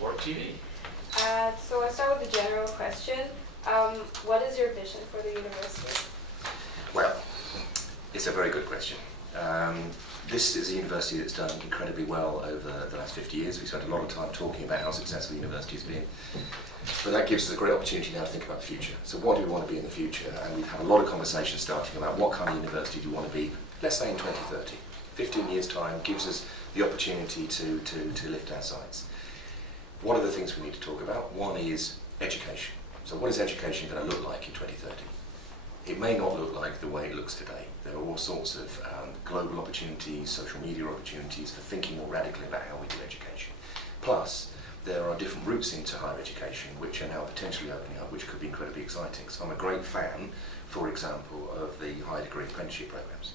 WTV. So I'll start with the general question. What is your vision for the university? Well, it's a very good question. This is a university that's done incredibly well over the last 50 years. We spent a lot of time talking about how successful the university has been. But that gives us a great opportunity now to think about the future. So what do we want to be in the future? And we've had a lot of conversations starting about what kind of university do we want to be, let's say in 2030. 15 years' time gives us the opportunity to lift our sights. What are the things we need to talk about? One is education. So what is education going to look like in 2030? It may not look like the way it looks today. There are all sorts of global opportunities, social media opportunities for thinking more radically about how we do education. Plus, there are different routes into higher education which are now potentially opening up, which could be incredibly exciting. So I'm a great fan, for example, of the higher degree apprenticeship programs.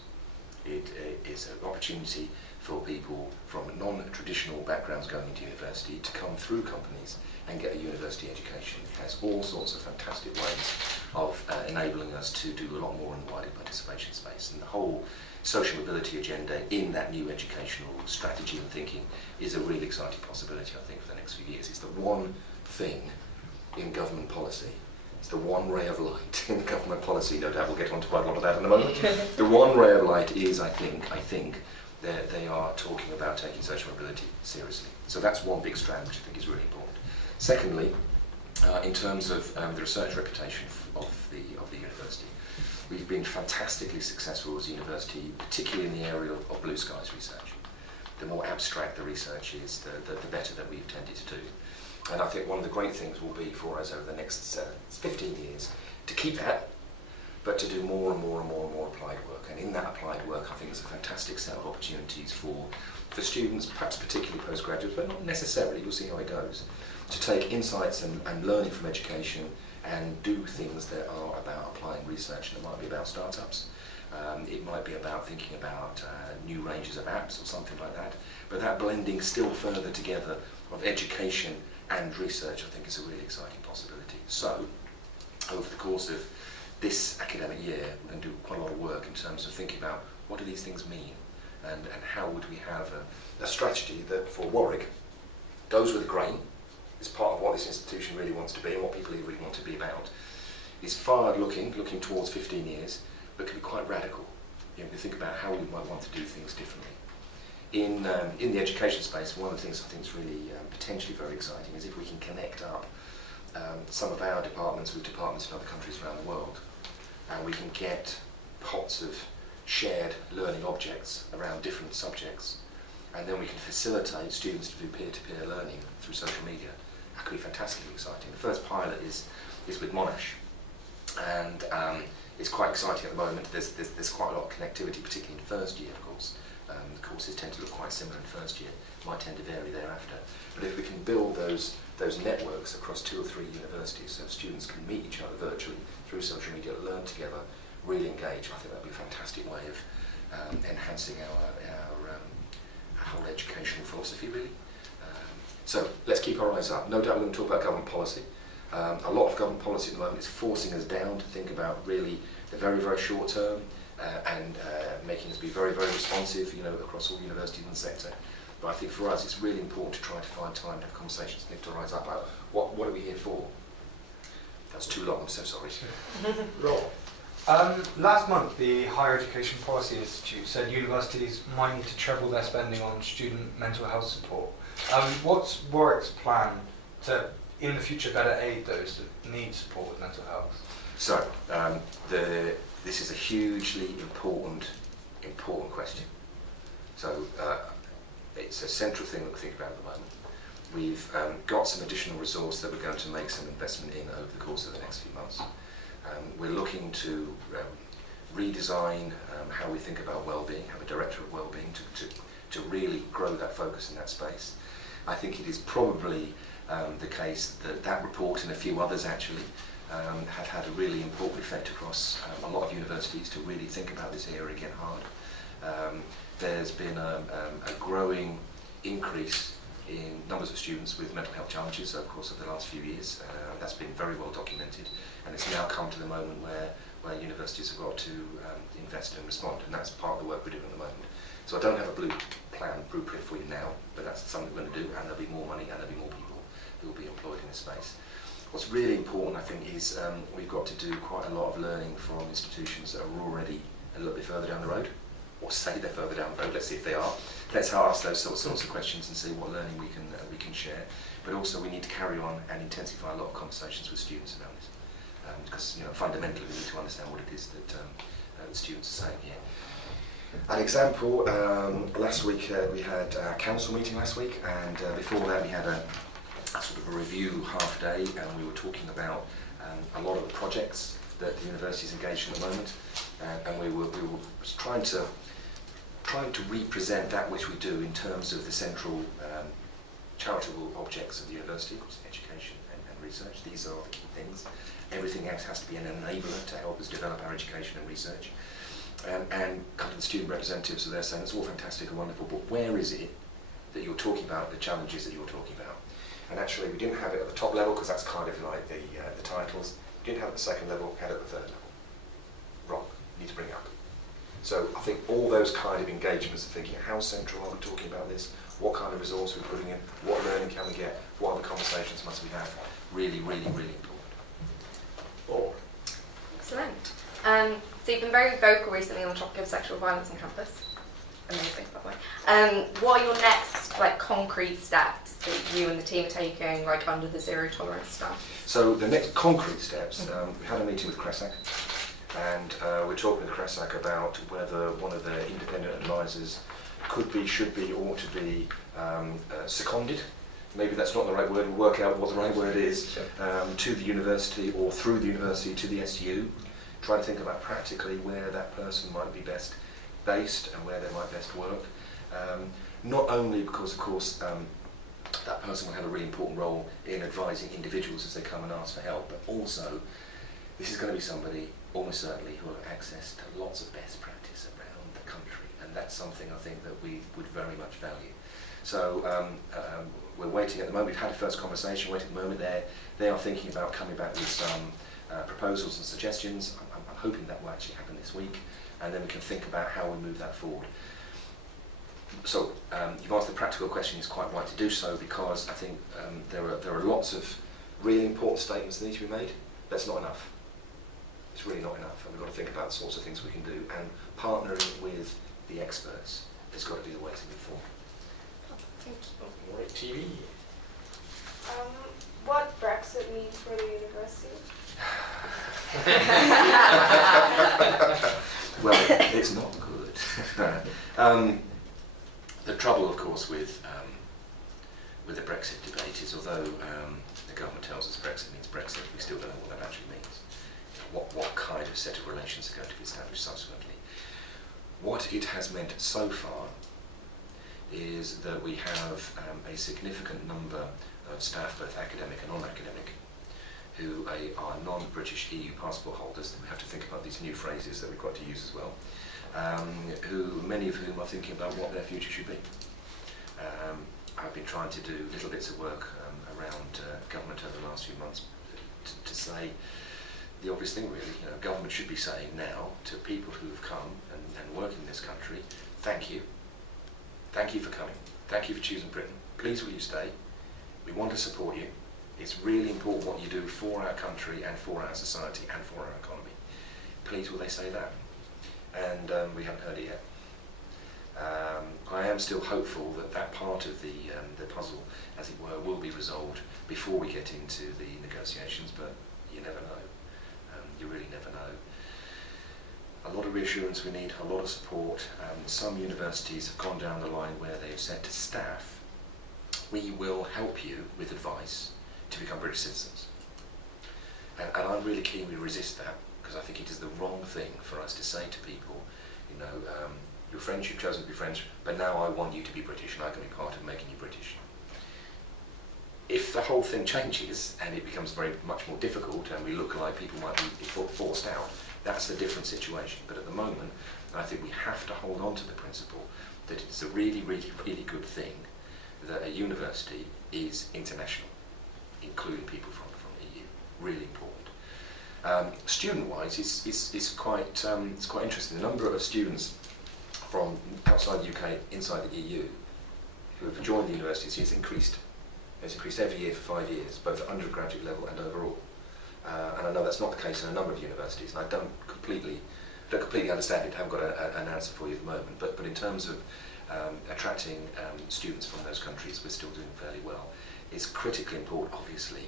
It is an opportunity for people from non-traditional backgrounds going into university to come through companies and get a university education. It has all sorts of fantastic ways of enabling us to do a lot more in the wider participation space. And the whole social mobility agenda in that new educational strategy and thinking is a really exciting possibility, I think, for the next few years. It's the one thing in government policy. It's the one ray of light in government policy. No doubt we'll get on to quite a lot of that in a moment. The one ray of light is, I think, that they are talking about taking social mobility seriously. So that's one big strand which I think is really important. Secondly, in terms of the research reputation of the university, we've been fantastically successful as a university, particularly in the area of blue skies research. The more abstract the research is, the better that we've tended to do. And I think one of the great things will be for us over the next 15 years to keep that, but to do more and more and more and more applied work. And in that applied work, I think there's a fantastic set of opportunities for students, perhaps particularly postgraduates, but not necessarily, we'll see how it goes, to take insights and learning from education and do things that are about applying research. And it might be about startups, it might be about thinking about new ranges of apps or something like that. But that blending still further together of education and research, I think, is a really exciting possibility. So, over the course of this academic year, we're going to do quite a lot of work in terms of thinking about what do these things mean, and how would we have a strategy that, for Warwick, goes with the grain, is part of what this institution really wants to be and what people really want to be about, is forward-looking, looking towards 15 years, but can be quite radical. You know, we think about how we might want to do things differently. In the education space, one of the things I think is really potentially very exciting is if we can connect up some of our departments with departments in other countries around the world, and we can get pots of shared learning objects around different subjects, and then we can facilitate students to do peer-to-peer learning through social media. That could be fantastically exciting. The first pilot is with Monash, and it's quite exciting at the moment. There's quite a lot of connectivity, particularly in first year, of course. The courses tend to look quite similar in first year, might tend to vary thereafter. But if we can build those networks across 2 or 3 universities so students can meet each other virtually through social media, learn together, really engage, I think that would be a fantastic way of enhancing our whole educational philosophy, really. So let's keep our eyes up. No doubt we're going to talk about government policy. A lot of government policy at the moment is forcing us down to think about really the very, very short term, and making us be very, very responsive, you know, across all universities in the sector. But I think for us it's really important to try to find time to have conversations and lift our eyes up about what are we here for? That's too long, I'm so sorry. Roll. Last month, the Higher Education Policy Institute said universities might need to treble their spending on student mental health support. What's Warwick's plan to, in the future, better aid those that need support with mental health? So, this is a hugely important question. So, it's a central thing that we think about at the moment. We've got some additional resource that we're going to make some investment in over the course of the next few months. We're looking to redesign how we think about well-being, have a director of well-being to really grow that focus in that space. I think it is probably the case that report and a few others actually have had a really important effect across a lot of universities to really think about this area again hard. There's been a growing increase in numbers of students with mental health challenges over the course of the last few years. That's been very well documented, and it's now come to the moment where universities have got to invest and respond, and that's part of the work we're doing at the moment. So I don't have a blueprint for you now, but that's something we're going to do, and there'll be more money and there'll be more people. this space. What's really important, I think, is we've got to do quite a lot of learning from institutions that are already a little bit further down the road, or say they're further down the road. Let's see if they are. Let's ask those sorts of questions and see what learning we can share. But also we need to carry on and intensify a lot of conversations with students around this, because fundamentally we need to understand what it is that the students are saying here. An example, last week we had a council meeting last week, and before that we had a sort of a review half day, and we were talking about a lot of the projects that the university is engaged in at the moment, and we were trying to represent that which we do in terms of the central charitable objects of the university, which is education and research. These are the key things. Everything else has to be an enabler to help us develop our education and research. And a couple of the student representatives are there saying it's all fantastic and wonderful, but where is it that you're talking about the challenges that you're talking about? And actually we didn't have it at the top level, because that's kind of like the titles. We didn't have it at the second level, we had it at the third level. Wrong, you need to bring it up. So I think all those kind of engagements of thinking, how central are we talking about this? What kind of resource we're putting in? What learning can we get? What other conversations must we have? Really, really, really important. Oh. Excellent. So you've been very vocal recently on the topic of sexual violence on campus. Amazing, by the way. What are your next concrete steps that you and the team are taking under the zero tolerance stuff? So the next concrete steps, we had a meeting with CRESAC, and we're talking with CRESAC about whether one of their independent advisors could be, should be, ought to be seconded. Maybe that's not the right word, we'll work out what the right word is, to the university or through the university to the SU. Try to think about practically where that person might be best based and where they might best work. Not only because, of course, that person will have a really important role in advising individuals as they come and ask for help, but also this is going to be somebody, almost certainly, who will have access to lots of best practice around the country, and that's something I think that we would very much value. So we're waiting at the moment. We've had a first conversation, waiting at the moment. They are thinking about coming back with some proposals and suggestions. I'm hoping that will actually happen this week, and then we can think about how we move that forward. So you've asked the practical question. It's quite right to do so, because I think there are lots of really important statements that need to be made. That's not enough. It's really not enough, and we've got to think about the sorts of things we can do, and partnering with the experts has got to be the way to move forward. Thank you. WTV. What Brexit means for the university? Well, it's not good. The trouble, of course, with the Brexit debate is, although the government tells us Brexit means Brexit, we still don't know what that actually means. What kind of set of relations are going to be established subsequently. What it has meant so far is that we have a significant number of staff, both academic and non-academic, who are non-British EU passport holders. We have to think about these new phrases that we've got to use as well, many of whom are thinking about what their future should be. I've been trying to do little bits of work around government over the last few months to say the obvious thing, really. Government should be saying now to people who have come and work in this country, thank you. Thank you for coming. Thank you for choosing Britain. Please will you stay? We want to support you. It's really important what you do for our country and for our society and for our economy. Please will they say that? And we haven't heard it yet. I am still hopeful that that part of the puzzle, as it were, will be resolved before we get into the negotiations, but you never know. You really never know. A lot of reassurance we need, a lot of support. Some universities have gone down the line where they've said to staff, we will help you with advice to become British citizens. And I'm really keen we resist that, because I think it is the wrong thing for us to say to people, you're French, you've chosen to be French, but now I want you to be British and I can be part of making you British. If the whole thing changes and it becomes very much more difficult and we look like people might be forced out, that's a different situation. But at the moment, I think we have to hold on to the principle that it's a really, really, really good thing that a university is international, including people from the EU. Really important. Student-wise, it's quite interesting. The number of students from outside the UK, inside the EU, who have joined the universities has increased It's increased every year for 5 years, both at undergraduate level and overall. And I know that's not the case in a number of universities, and I don't completely understand it, haven't got an answer for you at the moment, but in terms of attracting students from those countries, we're still doing fairly well. It's critically important, obviously,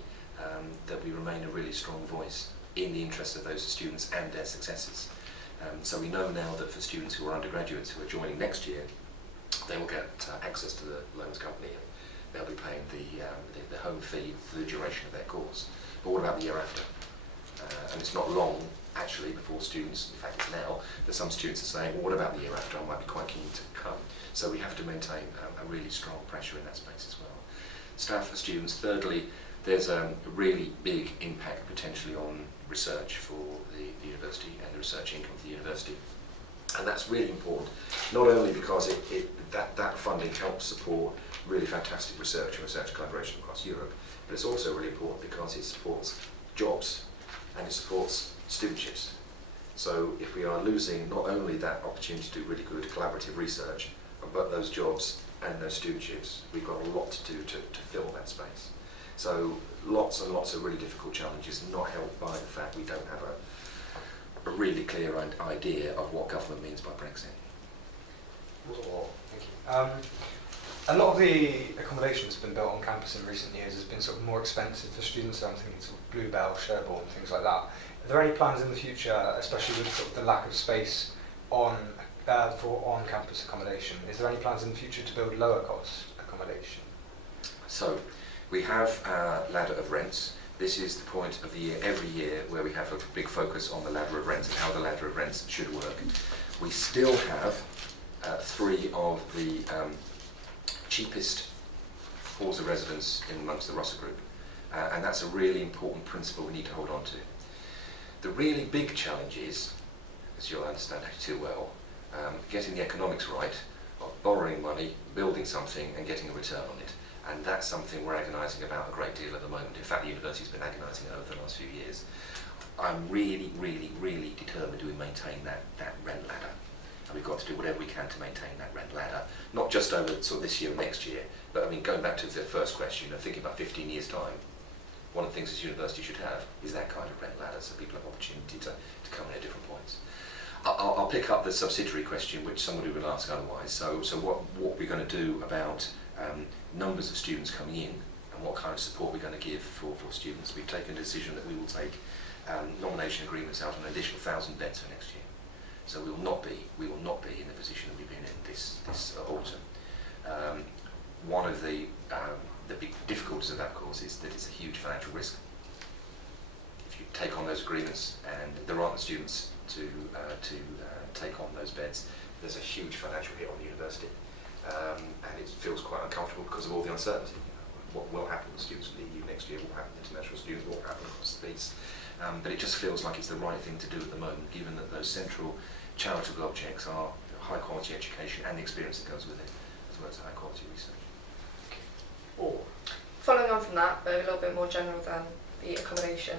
that we remain a really strong voice in the interests of those students and their successes. So we know now that for students who are undergraduates who are joining next year, they will get access to the loans company, and they'll be paying the home fee for the duration of their course. But what about the year after? And it's not long, actually, before students, in fact it's now, that some students are saying, well, what about the year after? I might be quite keen to come. So we have to maintain a really strong pressure in that space as well. Staff for students. Thirdly, there's a really big impact potentially on research for the university and the research income for the university. And that's really important, not only because that funding helps support really fantastic research and research collaboration across Europe, but it's also really important because it supports jobs and it supports studentships. So if we are losing not only that opportunity to do really good collaborative research, but those jobs and those studentships, we've got a lot to do to fill that space. So lots and lots of really difficult challenges, not helped by the fact we don't have a really clear idea of what government means by Brexit. Thank you. A lot of the accommodation that's been built on campus in recent years has been sort of more expensive for students, so I'm thinking sort of Bluebell, Sherborne, things like that. Are there any plans in the future, especially with sort of the lack of space for on-campus accommodation, is there any plans in the future to build lower cost accommodation? So we have a ladder of rents. This is the point of the year, every year, where we have a big focus on the ladder of rents and how the ladder of rents should work. We still have 3 of the cheapest halls of residence in amongst the Russell Group, and that's a really important principle we need to hold on to. The really big challenge is, as you'll understand too well, getting the economics right of borrowing money, building something and getting a return on it. And that's something we're agonising about a great deal at the moment. In fact, the university's been agonising over the last few years. I'm really, really, really determined to maintain that rent ladder. And we've got to do whatever we can to maintain that rent ladder, not just over sort of this year and next year, but I mean, going back to the first question, thinking about 15 years' time, one of the things this university should have is that kind of rent ladder, so people have opportunity to come in at different points. I'll pick up the subsidiary question, which somebody will ask otherwise. So what we're going to do about numbers of students coming in and what kind of support we're going to give for students. We've taken a decision that we will take nomination agreements out on an additional 1,000 beds for next year. So we will not be in the position that we've been in this autumn. One of the big difficulties of that, of course, is that it's a huge financial risk. If you take on those agreements and there aren't the students to take on those beds, there's a huge financial hit on the university, and it feels quite uncomfortable because of all the uncertainty. What will happen with students from the EU next year, what will happen with international students, what will happen across the piece. But it just feels like it's the right thing to do at the moment, given that those central charitable objects are high quality education and the experience that goes with it, as well as high quality research. Following on from that, but a little bit more general than the accommodation,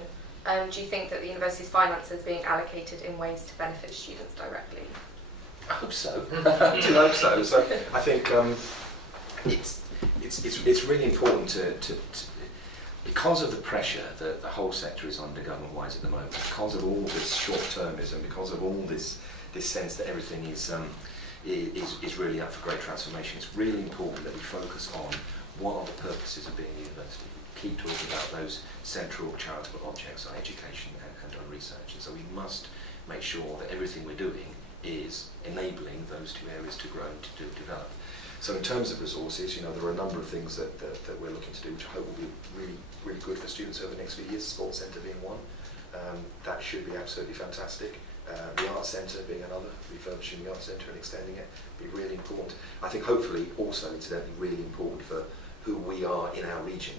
do you think that the university's finances are being allocated in ways to benefit students directly? I hope so. I do hope so. So I think it's really important to because of the pressure that the whole sector is under government-wise at the moment, because of all this short-termism, because of all this sense that everything is really up for great transformation, it's really important that we focus on what are the purposes of being a university. We keep talking about those central charitable objects on education and on research, and so we must make sure that everything we're doing is enabling those 2 areas to grow and to develop. So in terms of resources, there are a number of things that we're looking to do, which I hope will be really, really good for students over the next few years. Sports Centre being one. That should be absolutely fantastic. The Arts Centre being another, refurbishing the Arts Centre and extending it, be really important. I think hopefully also incidentally really important for who we are in our region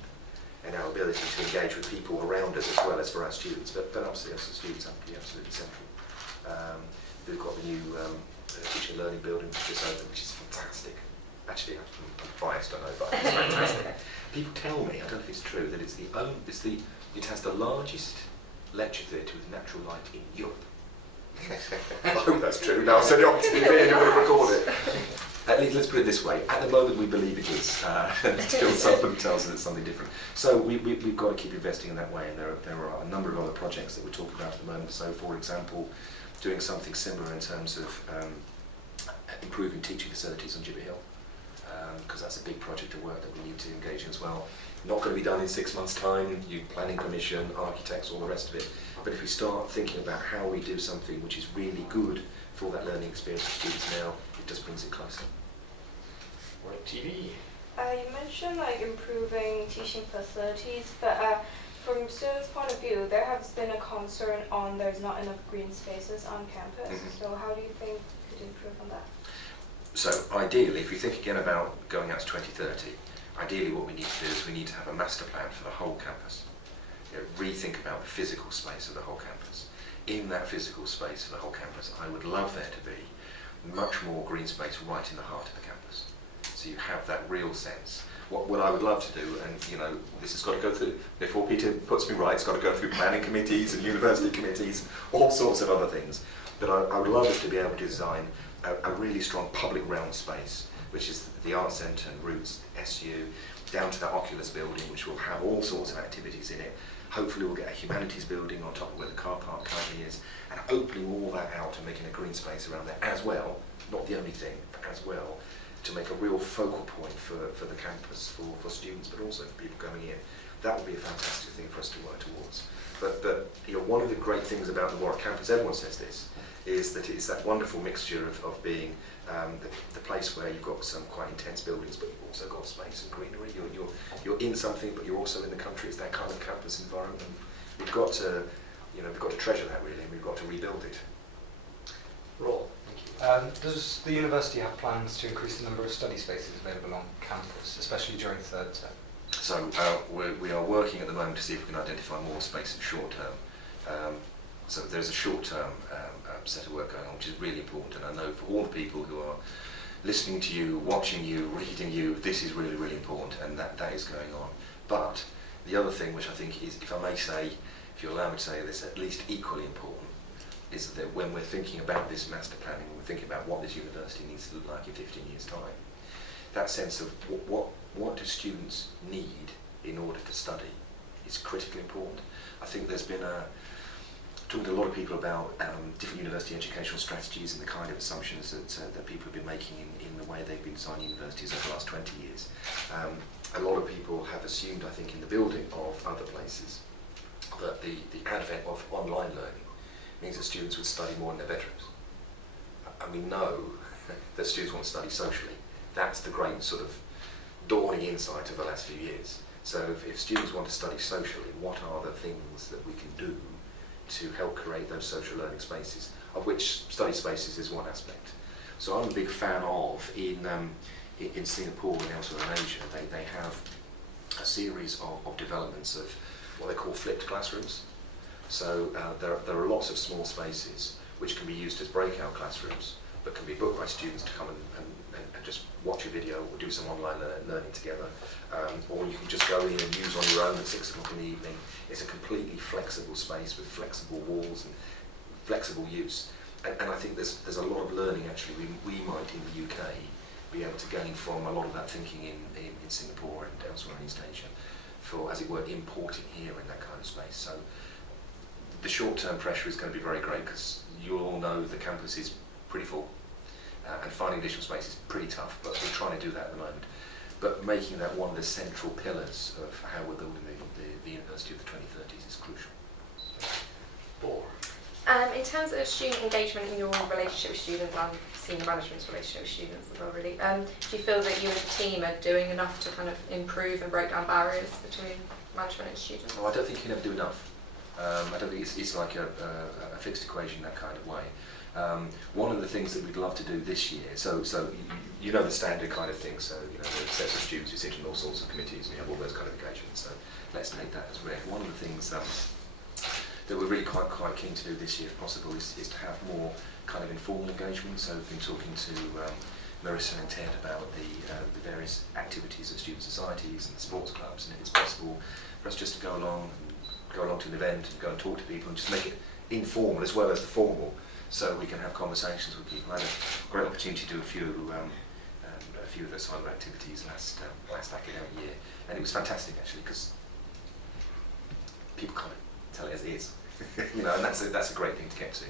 and our ability to engage with people around us as well as for our students. But obviously us as students have to be absolutely central. We've got the new teaching and learning building which is open, which is fantastic. Actually, I'm biased, I know, but it's fantastic. People tell me, I don't know if it's true, that it has the largest lecture theatre with natural light in Europe. I hope that's true. Now I've said it on TV and you're going to record it. At least let's put it this way. At the moment we believe it is, until somebody tells us it's something different. So we've got to keep investing in that way, and there are a number of other projects that we're talking about at the moment. So for example, doing something similar in terms of improving teaching facilities on Gibbet Hill, because that's a big project of work that we need to engage in as well. Not going to be done in 6 months' time, you planning permission, architects, all the rest of it. But if we start thinking about how we do something which is really good for that learning experience for students now, it just brings it closer. WTV. You mentioned like improving teaching facilities, but from students' point of view, there has been a concern on there's not enough green spaces on campus. So how do you think we could improve on that? So ideally, if we think again about going out to 2030, ideally what we need to do is we need to have a master plan for the whole campus. Rethink about the physical space of the whole campus. In that physical space of the whole campus, I would love there to be much more green space right in the heart of the campus. So you have that real sense. What I would love to do, and this has got to go through, before Peter puts me right, it's got to go through planning committees and university committees, all sorts of other things. But I would love us to be able to design a really strong public realm space, which is the Art Centre and Roots, SU, down to that Oculus building, which will have all sorts of activities in it. Hopefully we'll get a humanities building on top of where the car park currently is, and opening all that out and making a green space around there as well, not the only thing, but as well, to make a real focal point for the campus, for students, but also for people coming in. That would be a fantastic thing for us to work towards. But one of the great things about the Warwick campus, everyone says this, is that it's that wonderful mixture of being the place where you've got some quite intense buildings, but you've also got space and greenery. You're in something, but you're also in the country. It's that kind of campus environment. We've got to treasure that really, and we've got to rebuild it. Roll. Thank you. Does the university have plans to increase the number of study spaces available on campus, especially during third term? So we are working at the moment to see if we can identify more space in short term. So there's a short-term set of work going on, which is really important, and I know for all the people who are listening to you, watching you, reading you, this is really, really important, and that is going on. But the other thing, which I think is, if I may say, if you allow me to say this, at least equally important, is that when we're thinking about this master planning, when we're thinking about what this university needs to look like in 15 years' time, that sense of what do students need in order to study is critically important. I think there's been talking to a lot of people about different university educational strategies and the kind of assumptions that people have been making in the way they've been designing universities over the last 20 years. A lot of people have assumed, I think, in the building of other places, that the advent of online learning means that students would study more in their bedrooms. And we know that students want to study socially. That's the great sort of dawning insight of the last few years. So if students want to study socially, what are the things that we can do to help create those social learning spaces, of which study spaces is one aspect. So I'm a big fan of, in Singapore and elsewhere in Asia, they have a series of developments of what they call flipped classrooms. So there are lots of small spaces which can be used as breakout classrooms, but can be booked by students to come and just watch a video or do some online learning together. Or you can just go in and use on your own at 6 o'clock in the evening. It's a completely flexible space with flexible walls and flexible use. And I think there's a lot of learning actually we might in the UK be able to gain from a lot of that thinking in Singapore and elsewhere in East Asia for, as it were, importing here in that kind of space. So the short-term pressure is going to be very great because you all know the campus is pretty full. And finding additional space is pretty tough, but we're trying to do that at the moment. But making that one of the central pillars of how we're building the university of the 2030s is crucial. 4. In terms of student engagement in your relationship with students and senior management's relationship with students as well, really, do you feel that you and the team are doing enough to kind of improve and break down barriers between management and students? Well, I don't think you can ever do enough. I don't think it's like a fixed equation that kind of way. One of the things that we'd love to do this year, so you know the standard kind of thing, so there are sets of students who sit in all sorts of committees and you have all those kind of engagements, so let's take that as read. One of the things that we're really quite keen to do this year, if possible, is to have more kind of informal engagement. So we've been talking to Marissa and Ted about the various activities of student societies and sports clubs, and if it's possible for us just to go along to an event and go and talk to people and just make it informal as well as the formal, so we can have conversations with people. I had a great opportunity to do a few of those cyber activities last academic year, and it was fantastic actually, because people kind of tell it as it is, you know, and that's a great thing to get to.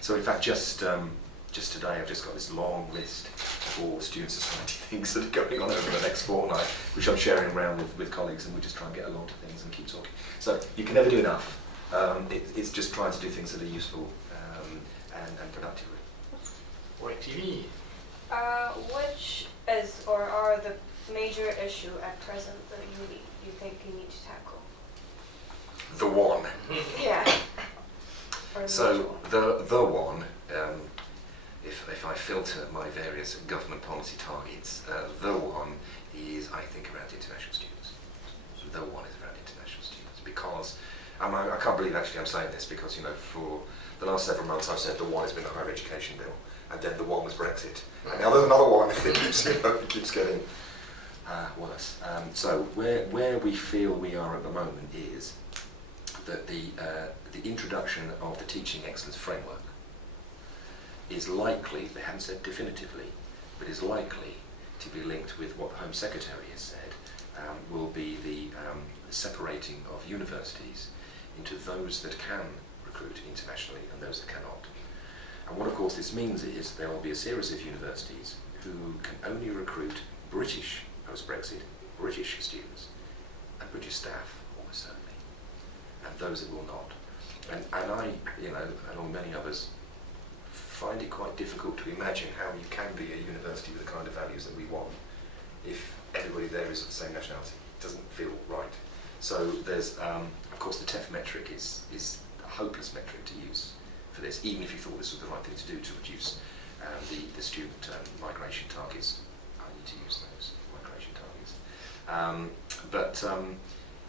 So in fact, just today, I've just got this long list of all student society things that are going on over the next fortnight, which I'm sharing around with colleagues, and we just try and get along to things and keep talking. So you can never do enough. It's just trying to do things that are useful and productive. WTV. Which is or are the major issue at present that you think you need to tackle? The one. Yeah. Or the So major one. the one, if I filter my various government policy targets, the one is, I think, around international students. The one is around international students, because I can't believe actually I'm saying this, because, you know, for the last several months I've said the one has been the higher education bill, and then the one was Brexit, and now there's another one. It keeps getting worse. So where we feel we are at the moment is that the introduction of the Teaching Excellence Framework is likely, they haven't said definitively, but is likely to be linked with what the Home Secretary has said will be the separating of universities into those that can recruit internationally and those that cannot. And what of course this means is there will be a series of universities who can only recruit British, post-Brexit, British students and British staff, almost certainly, and those that will not. And I, you know, along many others, find it quite difficult to imagine how you can be a university with the kind of values that we want if everybody there is of the same nationality. It doesn't feel right. So there's, of course, the TEF metric is a hopeless metric to use for this, even if you thought this was the right thing to do to reduce the student migration targets. I need to use those migration targets.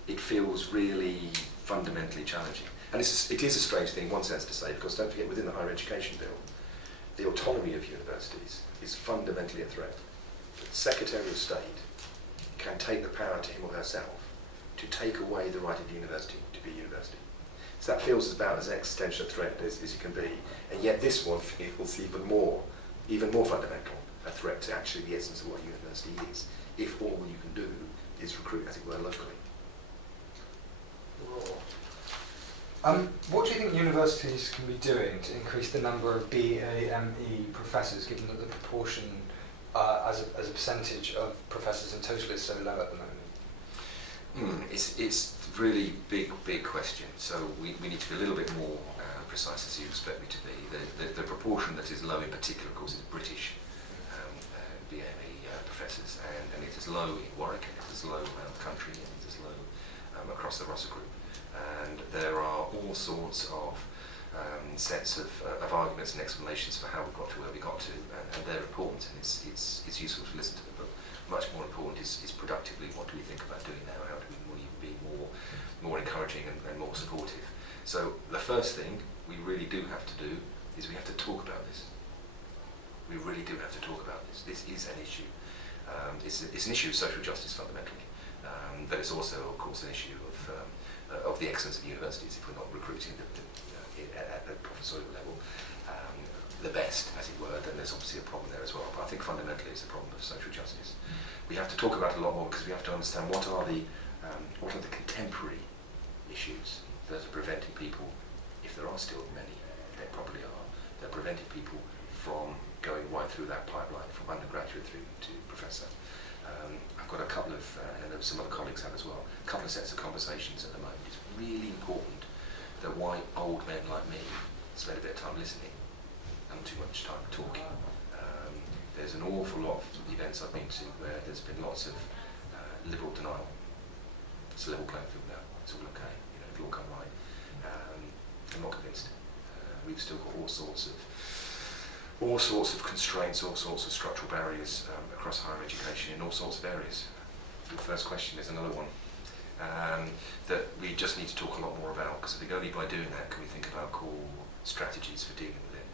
It feels really fundamentally challenging. And it is a strange thing in one sense to say, because don't forget, within the higher education bill, the autonomy of universities is fundamentally a threat. The Secretary of State can take the power to him or herself to take away the right of the university to be a university. So that feels about as existential a threat as you can be, and yet this one feels even more fundamental a threat to actually the essence of what a university is, if all you can do is recruit, as it were, locally. What do you think universities can be doing to increase the number of BAME professors, given that the proportion as a percentage of professors in total is so low at the moment? It's really big question. So we need to be a little bit more precise, as you expect me to be. The proportion that is low in particular, of course, is British BAME professors, and it is low in Warwick, and it is low around the country, and it is low across the Russell Group. And there are all sorts of sets of arguments and explanations for how we got to where we got to, and they're important, and it's useful to listen to them. But much more important is productively, what do we think about doing now? How do we be more encouraging and more supportive? So the first thing we really do have to do is we have to talk about this. We really do have to talk about this. This is an issue. It's an issue of social justice fundamentally, but it's also, of course, an issue of the excellence of universities. If we're not recruiting at the professorial level the best, as it were, then there's obviously a problem there as well. But I think fundamentally it's a problem of social justice. We have to talk about it a lot more, because we have to understand what are the contemporary issues that are preventing people, if there are still many, there probably are, that are preventing people from going right through that pipeline from undergraduate through to professor. I've got a couple of, and I know some other colleagues have as well, a couple of sets of conversations at the moment. It's really important that white old men like me spend a bit of time listening and too much time talking. There's an awful lot of events I've been to where there's been lots of liberal denial. It's a level playing field now. It's all okay. You know, it'll all come right. I'm not convinced. We've still got all sorts of constraints, all sorts of structural barriers across higher education in all sorts of areas. The first question is another one that we just need to talk a lot more about, because I think only by doing that can we think about core strategies for dealing with it.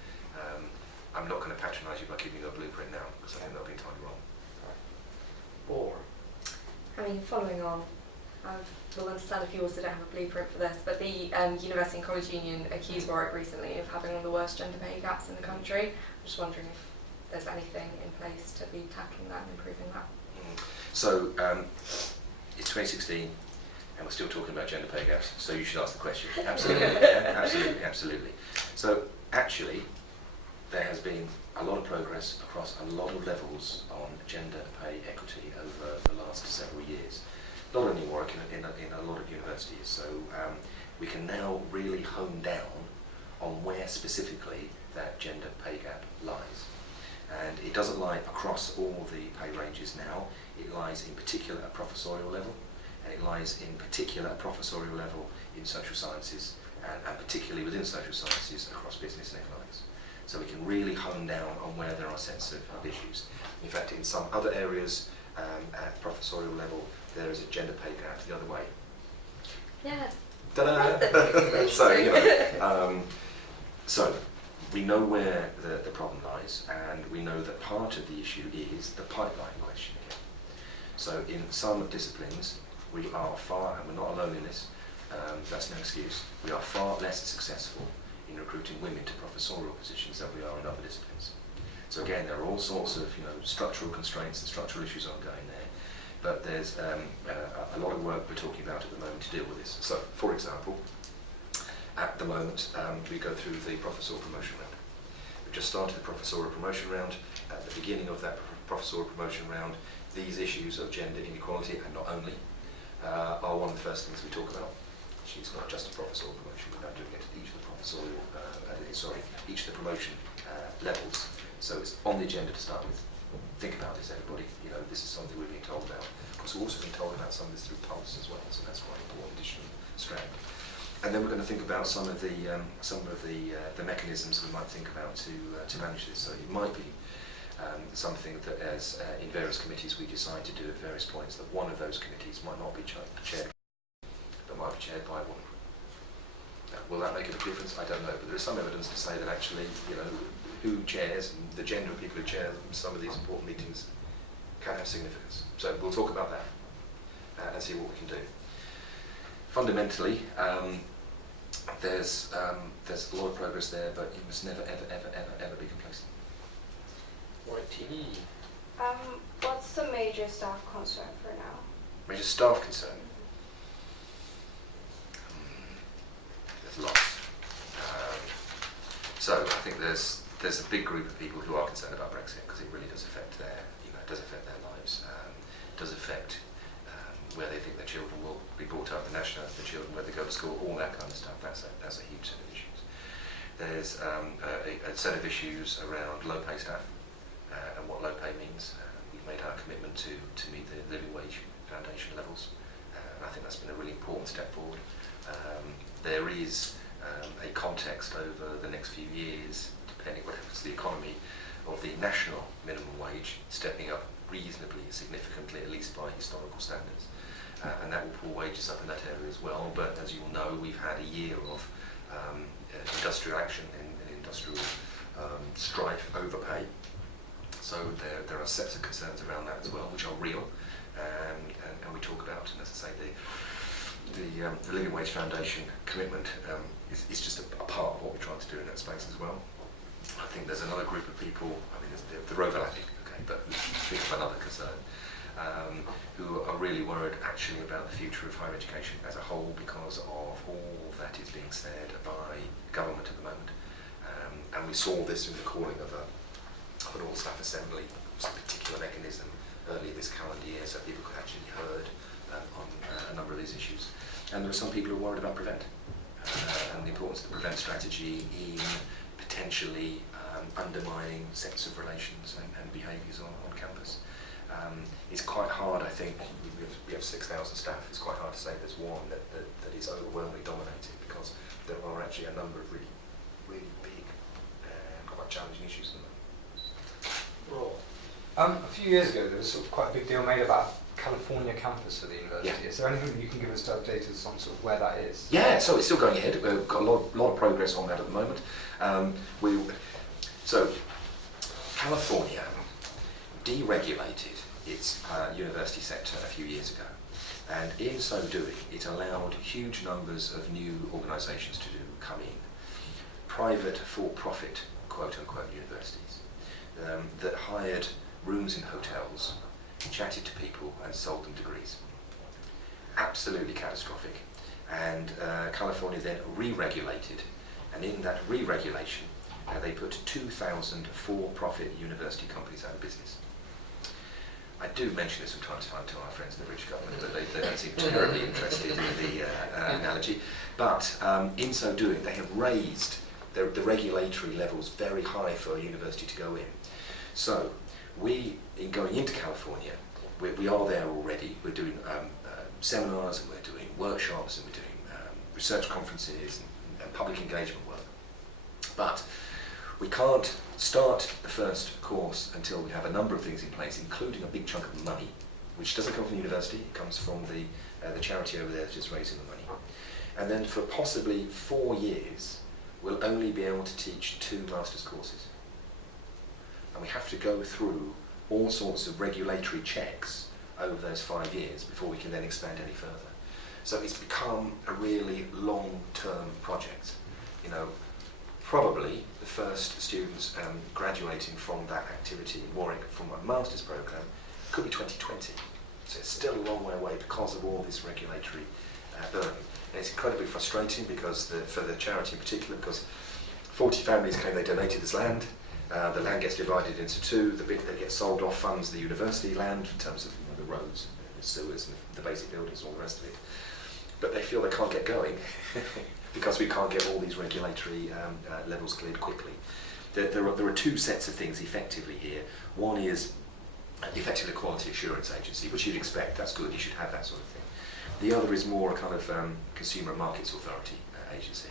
I'm not going to patronise you by giving you a blueprint now, because I think that'll be entirely wrong. Or I mean, following on, will understand if you also don't have a blueprint for this, but the University and College Union accused Warwick recently of having one of the worst gender pay gaps in the country. I'm just wondering if there's anything in place to be tackling that and improving that. So it's 2016 and we're still talking about gender pay gaps, so you should ask the question. Absolutely, yeah, absolutely, absolutely. So actually there has been a lot of progress across a lot of levels on gender pay equity over the last several years. Not only in Warwick, in a lot of universities. So we can now really hone down on where specifically that gender pay gap lies. And it doesn't lie across all the pay ranges now. It lies in particular at professorial level, and it lies in particular at professorial level in social sciences, and particularly within social sciences across business and economics. So we can really hone down on where there are sets of issues. In fact, in some other areas at professorial level, there is a gender pay gap the other way. Yeah. Ta-da! So, you know, so we know where the problem lies, and we know that part of the issue is the pipeline question again. So in some disciplines, we are far, and we're not alone in this, that's no excuse, we are far less successful in recruiting women to professorial positions than we are in other disciplines. So again, there are all sorts of structural constraints and structural issues ongoing there, but there's a lot of work we're talking about at the moment to deal with this. So, for example, at the moment we go through the professorial promotion round. We've just started the professorial promotion round. At the beginning of that professorial promotion round, these issues of gender inequality, and not only, are one of the first things we talk about. It's not just a professorial promotion, we're now doing it at each of the professorial, each of the promotion levels. So it's on the agenda to start with. Think about this, everybody. This is something we're being told about. Of course, we've also been told about some of this through Pulse as well, so that's quite an important additional strand. And then we're going to think about some of the mechanisms we might think about to manage this. So it might be something that, as in various committees we decide to do at various points, that one of those committees might not be chaired, but might be chaired by a woman. Now, will that make a big difference? I don't know, but there is some evidence to say that actually, who chairs and the gender of people who chair some of these important meetings can have significance. So we'll talk about that and see what we can do. Fundamentally, there's a lot of progress there, but you must never, ever, ever, ever, ever be complacent. WTV. What's the major staff concern for now? Major staff concern. There's lots. So I think there's a big group of people who are concerned about Brexit, because it really does affect their lives. It does affect where they think their children will be brought up, the nationality of the children, where they go to school, all that kind of stuff. That's a huge set of issues. There's a set of issues around low pay staff and what low pay means. We've made our commitment to meet the living wage foundation levels. I think that's been a really important step forward. There is a context over the next few years, depending what happens to the economy, of the national minimum wage stepping up reasonably significantly, at least by historical standards. And that will pull wages up in that area as well. But as you will know, we've had a year of industrial action and industrial strife over pay. So there are sets of concerns around that as well, which are real, and we talk about. And as I say, the Living Wage Foundation commitment is just a part of what we're trying to do in that space as well. I think there's another group of people. I mean, they're overlapping, okay, but think of another concern. Who are really worried actually about the future of higher education as a whole, because of all that is being said by government at the moment. And we saw this in the calling of an all-staff assembly, some particular mechanism earlier this calendar year, so people could actually be heard on a number of these issues. And there are some people who are worried about Prevent and the importance of the Prevent strategy in potentially undermining sets of relations and behaviours on campus. It's quite hard, I think, we have 6,000 staff, it's quite hard to say there's one that is overwhelmingly dominated, because there are actually a number of really, really big and quite challenging issues in them. A few years ago, there was sort of quite a big deal made about California campus for the university. Yeah. Is there anything that you can give us to update us on sort of where that is? Yeah, so it's still going ahead. We've got a lot of progress on that at the moment. So California deregulated its university sector a few years ago. And in so doing, it allowed huge numbers of new organisations to come in, private for-profit, quote-unquote, universities, that hired rooms in hotels, chatted to people and sold them degrees. Absolutely catastrophic. And California then re-regulated, and in that re-regulation, they put 2,000 for-profit university companies out of business. I do mention this from time to time to our friends in the British government, but they don't seem terribly interested in the analogy. But in so doing, they have raised the regulatory levels very high for a university to go in. So we, in going into California, we are there already. We're doing seminars, and we're doing workshops, and we're doing research conferences and public engagement work. But we can't start the first course until we have a number of things in place, including a big chunk of money, which doesn't come from the university, it comes from the charity over there that's just raising the money. And then for possibly 4 years, we'll only be able to teach 2 master's courses. And we have to go through all sorts of regulatory checks over those 5 years before we can then expand any further. So it's become a really long-term project. You know, probably the first students graduating from that activity in Warwick from a master's programme could be 2020. So it's still a long way away because of all this regulatory burden. And it's incredibly frustrating because for the charity in particular, because 40 families claim they donated this land. The land gets divided into 2. The bit that gets sold off funds the university land in terms of the roads, the sewers, and the basic buildings, all the rest of it. But they feel they can't get going because we can't get all these regulatory levels cleared quickly. There are 2 sets of things effectively here. One is effectively a quality assurance agency, which you'd expect. That's good. You should have that sort of thing. The other is more a kind of consumer markets authority agency,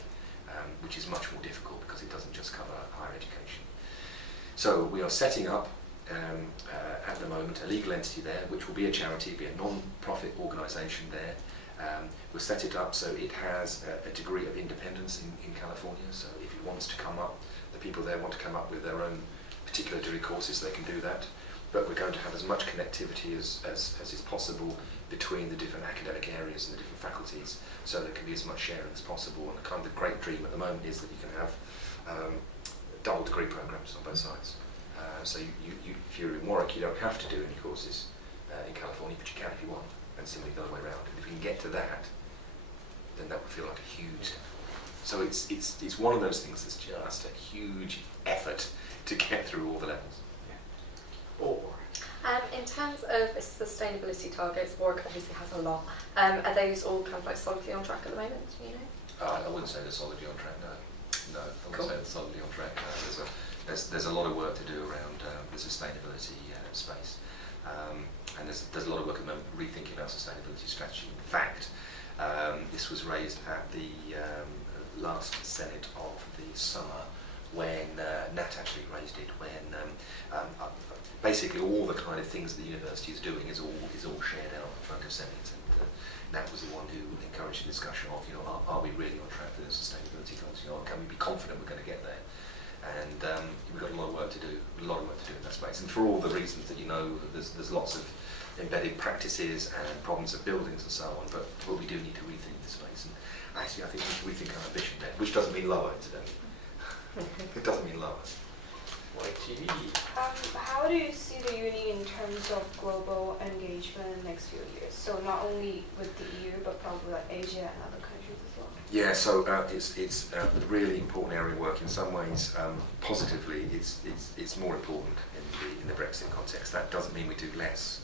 which is much more difficult because it doesn't just cover higher education. So we are setting up at the moment a legal entity there, which will be a charity, be a non-profit organisation there. We'll set it up so it has a degree of independence in California. So if it wants to come up, the people there want to come up with their own particular degree courses, they can do that. But we're going to have as much connectivity as is possible between the different academic areas and the different faculties, so there can be as much sharing as possible. And the kind of the great dream at the moment is that you can have double degree programs on both sides. So if you're in Warwick, you don't have to do any courses in California, but you can if you want, and similarly the other way around. And if we can get to that, then that would feel like a huge. So it's one of those things that's just a huge effort to get through all the levels. Or In terms of sustainability targets, Warwick obviously has a lot. Are those all kind of like solidly on track at the moment, do you know? I wouldn't say they're solidly on track, no. No, I wouldn't Cool. say they're solidly on track. No. There's a lot of work to do around the sustainability space. And there's a lot of work at the moment rethinking our sustainability strategy. In fact, this was raised at the last Senate of the summer when Nat actually raised it, when basically all the kind of things the university is doing is all shared out in front of Senate, and Nat was the one who encouraged the discussion of, are we really on track for the sustainability goals? Can we be confident we're going to get there? And we've got a lot of work to do, in that space. And for all the reasons that there's lots of embedded practices and problems of buildings and so on, but we do need to rethink the space. And actually, I think we should rethink our ambition there, which doesn't mean lower, incidentally. It doesn't mean lower. WTV. How do you see the uni in terms of global engagement in the next few years? So not only with the EU, but probably like Asia and other countries as well. Yeah, so it's a really important area of work. In some ways, positively, it's more important in the Brexit context. That doesn't mean we do less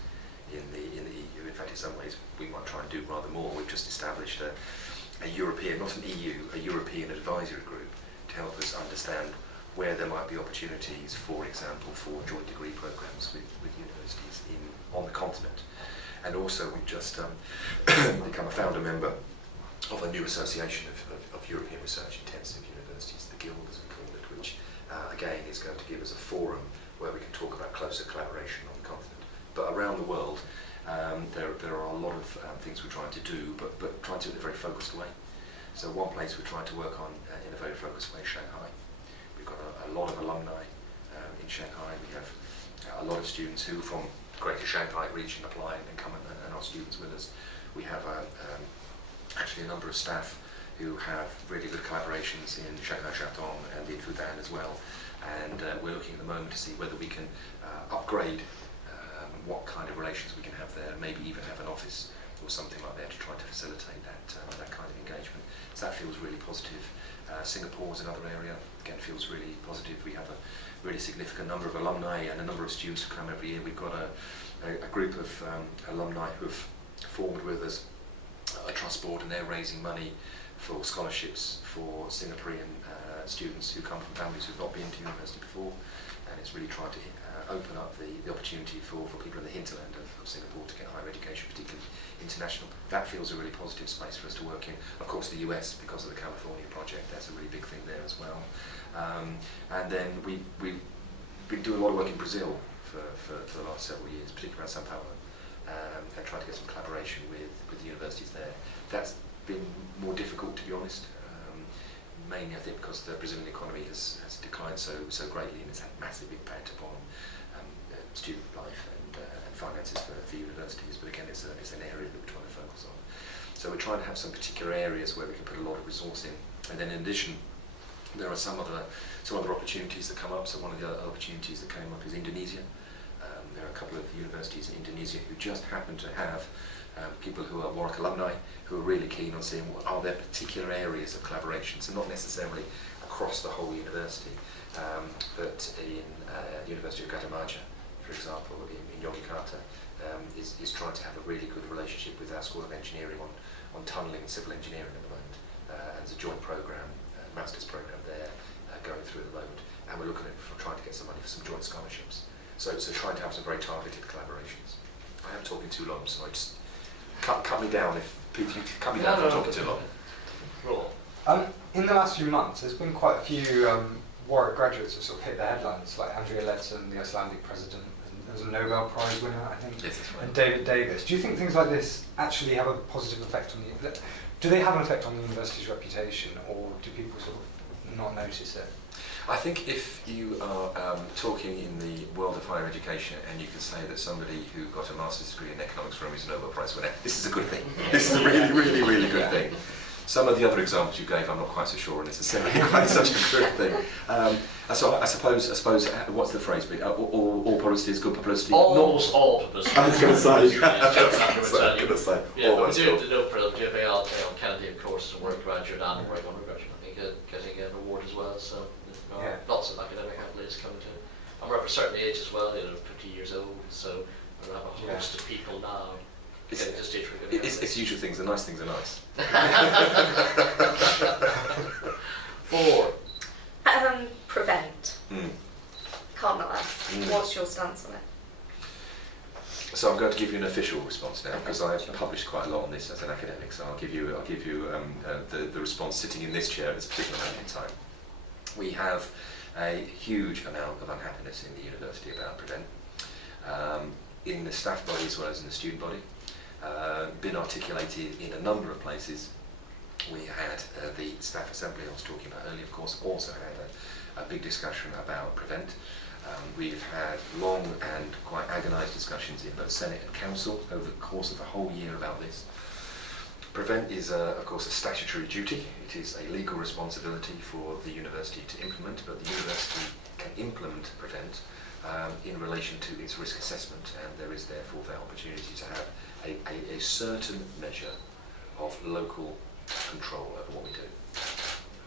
in the EU. In fact, in some ways, we might try and do rather more. We've just established a European, not an EU, a European advisory group to help us understand where there might be opportunities, for example, for joint degree programs with universities on the continent. And also, we've just become a founder member of a new association of European research intensive universities, the Guild as we call it, which again is going to give us a forum where we can talk about closer collaboration on the continent. But around the world, there are a lot of things we're trying to do, but trying to do it in a very focused way. So one place we're trying to work on in a very focused way is Shanghai. We've got a lot of alumni in Shanghai. We have a lot of students who from Greater Shanghai region apply and come and are students with us. We have actually a number of staff who have really good collaborations in Shanghai Shatong and in Fudan as well. And we're looking at the moment to see whether we can upgrade what kind of relations we can have there, maybe even have an office or something like that to try to facilitate that kind of engagement. So that feels really positive. Singapore is another area, again feels really positive. We have a really significant number of alumni and a number of students who come every year. We've got a group of alumni who have formed with us a trust board, and they're raising money for scholarships for Singaporean students who come from families who've not been to university before, and it's really trying to open up the opportunity for people in the hinterland of Singapore to get higher education, particularly international. That feels a really positive space for us to work in. Of course the US, because of the California project, that's a really big thing there as well. And then we've been doing a lot of work in Brazil for the last several years, particularly around Sao Paulo, and trying to get some collaboration with the universities there. That's been more difficult, to be honest, mainly I think because the Brazilian economy has declined so greatly, and it's had massive impact upon student life and finances for universities. But again, it's an area that we're trying to focus on. So we're trying to have some particular areas where we can put a lot of resource in. And then in addition, there are some other opportunities that come up. So one of the other opportunities that came up is Indonesia. There are a couple of universities in Indonesia who just happen to have people who are Warwick alumni who are really keen on seeing what are there particular areas of collaboration. So not necessarily across the whole university, but in the University of Gajah, for example, in Yogyakarta, is trying to have a really good relationship with our School of Engineering on tunnelling and civil engineering at the moment. And there's a joint programme, master's programme there going through at the moment, and we're looking at trying to get some money for some joint scholarships. So trying to have some very targeted collaborations. I am talking too long, so I just cut me down if Peter, cut me down if I'm talking too long. Roll. In the last few months, there's been quite a few Warwick graduates who sort of hit the headlines, like Andrea Leadsom, the Icelandic president, and there was a Nobel Prize winner, I think, Yes, that's right. and David Davis. Do you think things like this actually have a positive effect on the? Do they have an effect on the university's reputation, or do people sort of not notice it? I think if you are talking in the world of higher education and you can say that somebody who got a master's degree in economics from is a Nobel Prize winner, this is a good thing. This is a really, really, really good thing. Some of the other examples you gave, I'm not quite so sure are necessarily quite such a good thing. So I suppose, what's the phrase? All publicity is good publicity. Almost all publicity. I was going to say. Yeah, but we do have to know for WTV on candidate courses and work graduate and work undergraduate. I think getting an award as well. So lots of academic accolades coming to. And we're of a certain age as well. 50 years old. So we have a host of people now. It's usual things. The nice things are nice. 4. Prevent. Can't not ask. What's your stance on it? So I'm going to give you an official response now, because I've published quite a lot on this as an academic. So I'll give you the response sitting in this chair at this particular moment in time. We have a huge amount of unhappiness in the university about Prevent, in the staff body as well as in the student body. Been articulated in a number of places. We had the staff assembly I was talking about earlier, of course, also had a big discussion about Prevent. We've had long and quite agonised discussions in both Senate and Council over the course of the whole year about this. Prevent is, of course, a statutory duty. It is a legal responsibility for the university to implement, but the university can implement Prevent in relation to its risk assessment, and there is therefore the opportunity to have a certain measure of local control over what we do,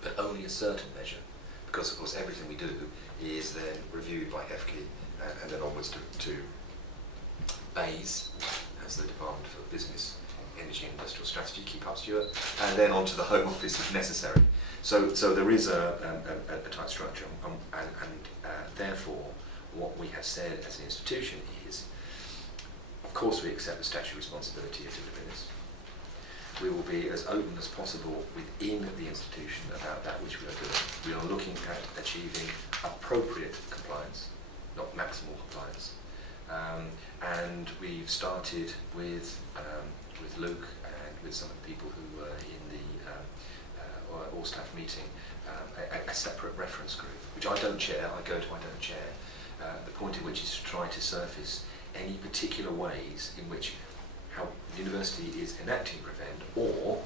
but only a certain measure, because of course everything we do is then reviewed by HEFCI and then onwards to BASE, as the Department for Business, Energy and Industrial Strategy, keep up Stuart, and then onto the Home Office if necessary. So there is a tight structure, and therefore what we have said as an institution is, of course we accept the statutory responsibility of delivering this. We will be as open as possible within the institution about that which we are doing. We are looking at achieving appropriate compliance, not maximal compliance. And we've started with Luke and with some of the people who were in the all-staff meeting, a separate reference group, which I don't chair, I don't chair, the point of which is to try to surface any particular ways in which how the university is enacting Prevent, or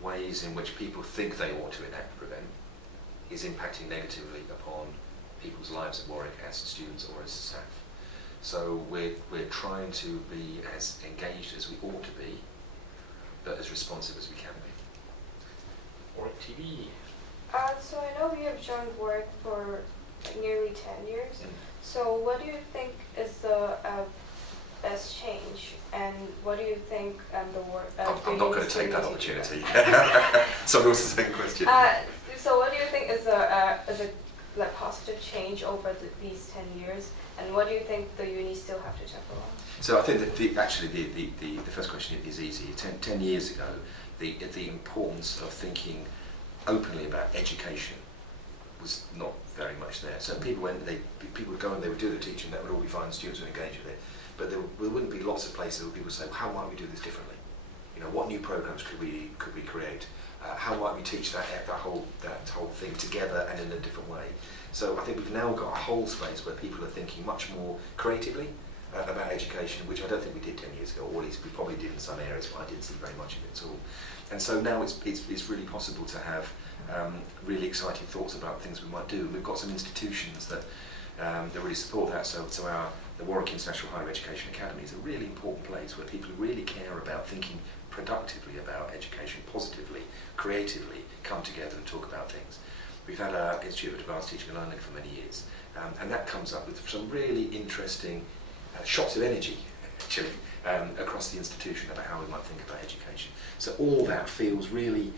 ways in which people think they ought to enact Prevent, is impacting negatively upon people's lives at Warwick as students or as staff. So we're trying to be as engaged as we ought to be, but as responsive as we can be. Warwick TV. So I know we have joined Warwick for nearly 10 years. Mm. So what do you think is the best change, and what do you think the Warwick? I'm not going to take that opportunity. Someone else has a second question. So what do you think is a like positive change over these 10 years, and what do you think the uni still have to tackle on? So I think that the first question is easy. 10 years ago, the importance of thinking openly about education was not very much there. So people would go and they would do the teaching, that would all be fine, students would engage with it, but there wouldn't be lots of places where people would say, well, how might we do this differently? You know, what new programs could we create? How might we teach that whole thing together and in a different way? So I think we've now got a whole space where people are thinking much more creatively about education, which I don't think we did 10 years ago, or at least we probably did in some areas, but I didn't see very much of it at all. And so now it's really possible to have really exciting thoughts about things we might do. We've got some institutions that really support that. So the Warwick International Higher Education Academy is a really important place where people who really care about thinking productively about education, positively, creatively, come together and talk about things. We've had our Institute of Advanced Teaching and Learning for many years, and that comes up with some really interesting shots of energy, actually, across the institution about how we might think about education. So all that feels really,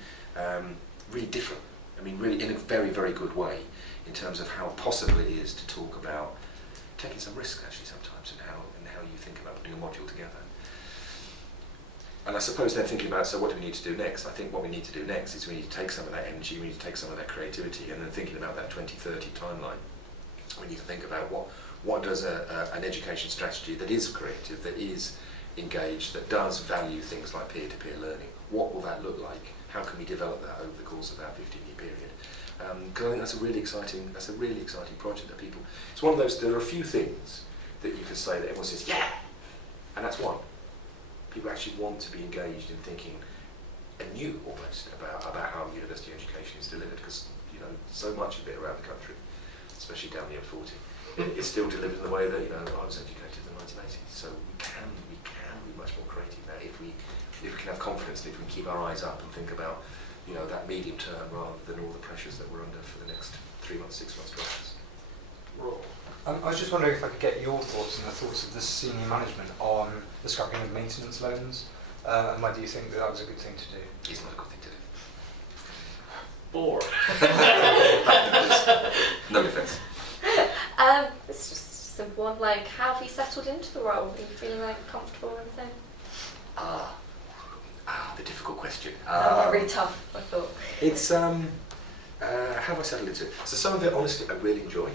really different. I mean, really in a very, very good way in terms of how possible it is to talk about taking some risk, actually, sometimes, and how you think about putting a module together. And I suppose they're thinking about, so what do we need to do next? I think what we need to do next is we need to take some of that energy, we need to take some of that creativity, and then thinking about that 2030 timeline, we need to think about what does an education strategy that is creative, that is engaged, that does value things like peer-to-peer learning, what will that look like? How can we develop that over the course of that 15-year period? Because I think that's a really exciting project that people, it's one of those, there are a few things that you can say that everyone says, yeah, and that's one. People actually want to be engaged in thinking anew almost about how university education is delivered, because so much of it around the country, especially down the M40, it's still delivered in the way that I was educated in the 1980s. So we can be much more creative now if we can have confidence and if we can keep our eyes up and think about that medium term rather than all the pressures that we're under for the next 3 months, 6 months, 12 months. I was just wondering if I could get your thoughts and the thoughts of the senior management on the scrapping of maintenance loans, and whether you think that was a good thing to do. It's not a good thing to do. Bored. No defence. It's just a simple one. Like, how have you settled into the role? Are you feeling comfortable and everything? The difficult question. Really tough, I thought. It's how have I settled into it? So some of it, honestly, I really enjoy.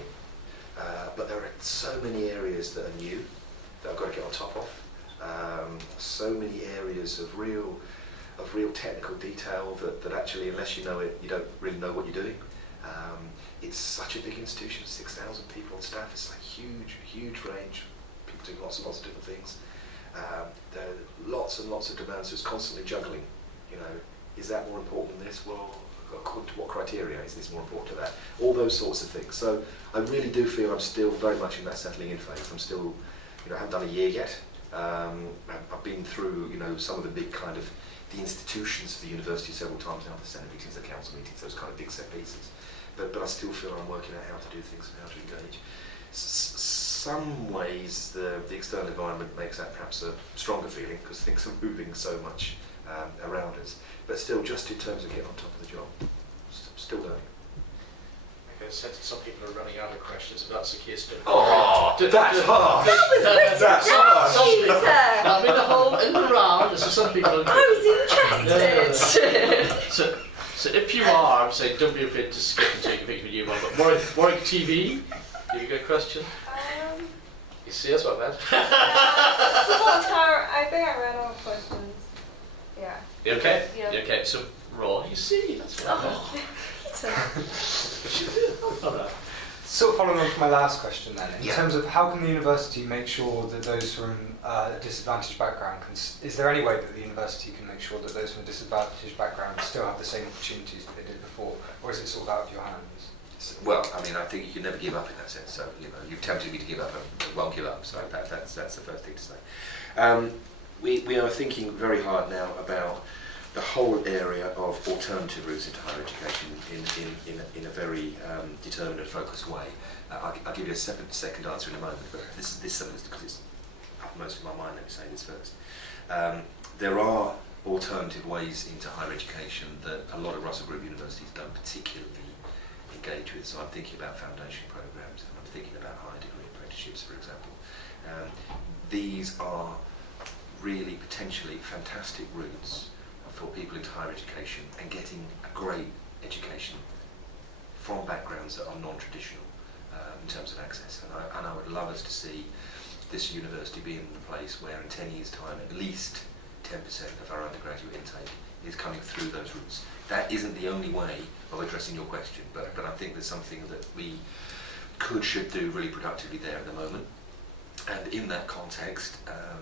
But there are so many areas that are new that I've got to get on top of. So many areas of real technical detail that actually, unless you know it, you don't really know what you're doing. It's such a big institution, 6,000 people on staff. It's like huge range. People doing lots and lots of different things. There are lots and lots of demands. So it's constantly juggling. Is that more important than this? Well, according to what criteria is this more important to that? All those sorts of things. So I really do feel I'm still very much in that settling in phase. I'm still, I haven't done a year yet. I've been through, some of the big kind of the institutions of the university several times now, the Senate meetings, the council meetings, those kind of big set pieces. But I still feel I'm working out how to do things and how to engage. Some ways the external environment makes that perhaps a stronger feeling because things are moving so much around us. But still, just in terms of getting on top of the job, still learning. Okay, so some people are running out of questions. If that's the case, don't. That's harsh. That was written That's down, Peter. I mean, the whole in the round. So some people. I was interested. So if you are, I'm saying, don't be afraid to skip and take a picture of you one. But Warwick TV, you got a question? You see, that's what I meant. I think I ran out of questions. Yeah. You okay? Yeah. You okay? So, Raw, you see, that's what I meant. Peter. She did. All right. Sort of following on from my last question then, in Yeah. terms of how can the university make sure that those from a disadvantaged background is there any way that the university can make sure that those from a disadvantaged background still have the same opportunities that they did before, or is it sort of out of your hands? Well, I mean, I think you can never give up in that sense. So, you know, you've tempted me to give up and won't give up. So that's the first thing to say. We are thinking very hard now about the whole area of alternative routes into higher education in a very determined and focused way. I'll give you a second answer in a moment, but this is something because it's uppermost in my mind. Let me say this first. There are alternative ways into higher education that a lot of Russell Group universities don't particularly engage with. So I'm thinking about foundation programs, and I'm thinking about higher degree apprenticeships, for example. These are really potentially fantastic routes for people into higher education and getting a great education from backgrounds that are non-traditional in terms of access. And I would love us to see this university being the place where in 10 years' time at least 10% of our undergraduate intake is coming through those routes. That isn't the only way of addressing your question, but I think there's something that we should do really productively there at the moment. And in that context,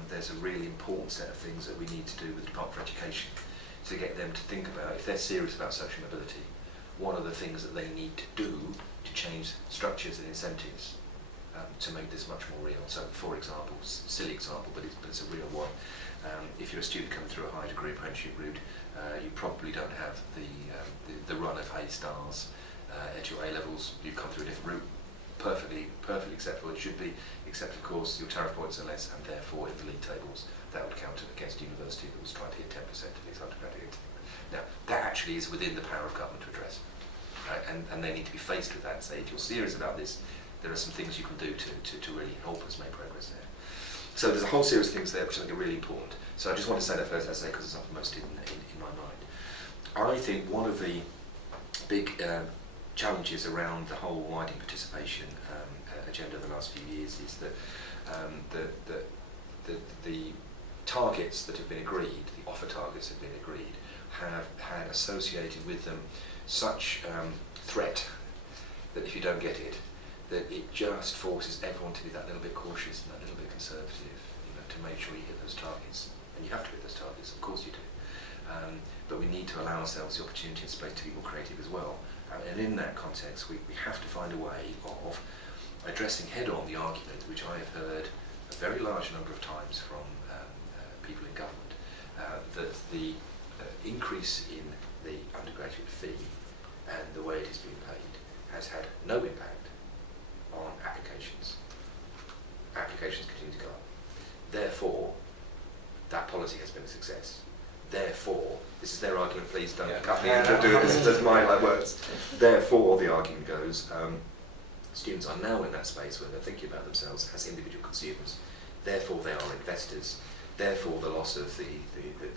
there's a really important set of things that we need to do with the Department for Education to get them to think about, if they're serious about social mobility, what are the things that they need to do to change structures and incentives to make this much more real. So, for example, silly example, but it's a real one. If you're a student coming through a high degree apprenticeship route, you probably don't have the run of A stars at your A levels. You've come through a different route. Perfectly acceptable. It should be, except of course your tariff points are less, and therefore in the league tables that would count against a university that was trying to hit 10% of its undergraduate. Now that actually is within the power of government to address, right? And they need to be faced with that and say, if you're serious about this, there are some things you can do to really help us make progress there. So there's a whole series of things there which I think are really important. So I just want to say that first, as I say, because it's uppermost in my mind. I think one of the big challenges around the whole widening participation agenda of the last few years is that the targets that have been agreed, the offer targets that have been agreed, have had associated with them such threat that if you don't get it, that it just forces everyone to be that little bit cautious and that little bit conservative, you know, to make sure you hit those targets. And you have to hit those targets, of course you do. But we need to allow ourselves the opportunity and space to be more creative as well. And in that context, we have to find a way of addressing head-on the argument, which I have heard a very large number of times from people in government, that the increase in the undergraduate fee and the way it is being paid has had no impact on applications. Applications continue to go up. Therefore, that policy has been a success. Therefore, this is their argument, please don't cut me into doing this, that's my words. Therefore, the argument goes, students are now in that space where they're thinking about themselves as individual consumers. Therefore, they are investors. Therefore, the loss of the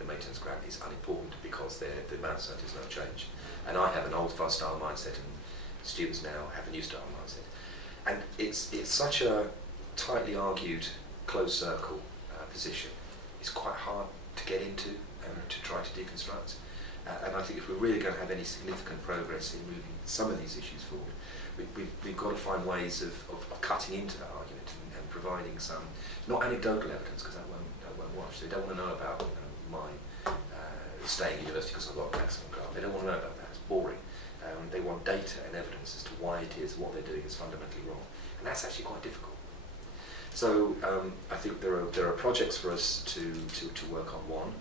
maintenance grant is unimportant because the amount of is no change. And I have an old fast style mindset, and students now have a new style mindset. And it's such a tightly argued, closed circle position. It's quite hard to get into and to try to deconstruct. And I think if we're really going to have any significant progress in moving some of these issues forward, we've got to find ways of cutting into that argument and providing some, not anecdotal evidence, because that won't wash. They don't want to know about my staying at university because I've got a maximum grant. They don't want to know about that. It's boring. They want data and evidence as to why it is what they're doing is fundamentally wrong. And that's actually quite difficult. So I think there are projects for us to work on. One,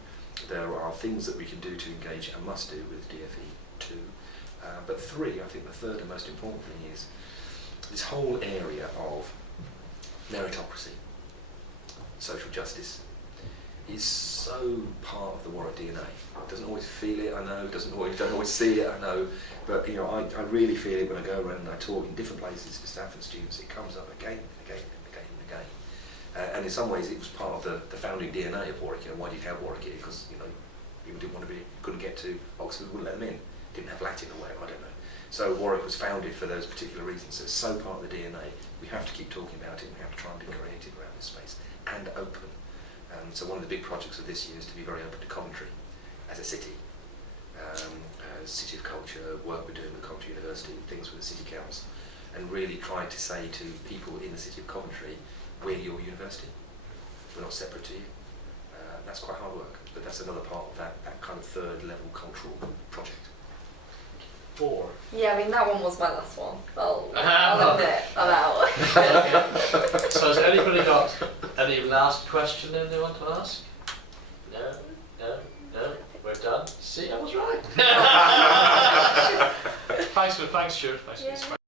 there are things that we can do to engage and must do with DFE. Two, but three, I think the third and most important thing is this whole area of meritocracy, social justice, is so part of the Warwick DNA. Doesn't always feel it, I know. Don't always see it, I know. But you know, I really feel it when I go around and I talk in different places to staff and students. It comes up again and again and again and again. And in some ways, it was part of the founding DNA of Warwick. You know, why did you have Warwick here? Because you know, people didn't want to be, couldn't get to Oxford, wouldn't let them in. Didn't have Latin or whatever, I don't know. So Warwick was founded for those particular reasons. So it's so part of the DNA. We have to keep talking about it. We have to try and be creative around this space and open. So one of the big projects of this year is to be very open to Coventry as a city. City of culture, work we're doing with Coventry University, things with the city council, and really trying to say to people in the city of Coventry, we're your university. We're not separate to you. That's quite hard work, but that's another part of that kind of third level cultural project. 4. Yeah, I mean that one was my last one. I'll admit, I'm out. Okay. So has anybody got any last question they want to ask? No? No? We're done? See, I was right. Thanks, Stuart. Thanks for this.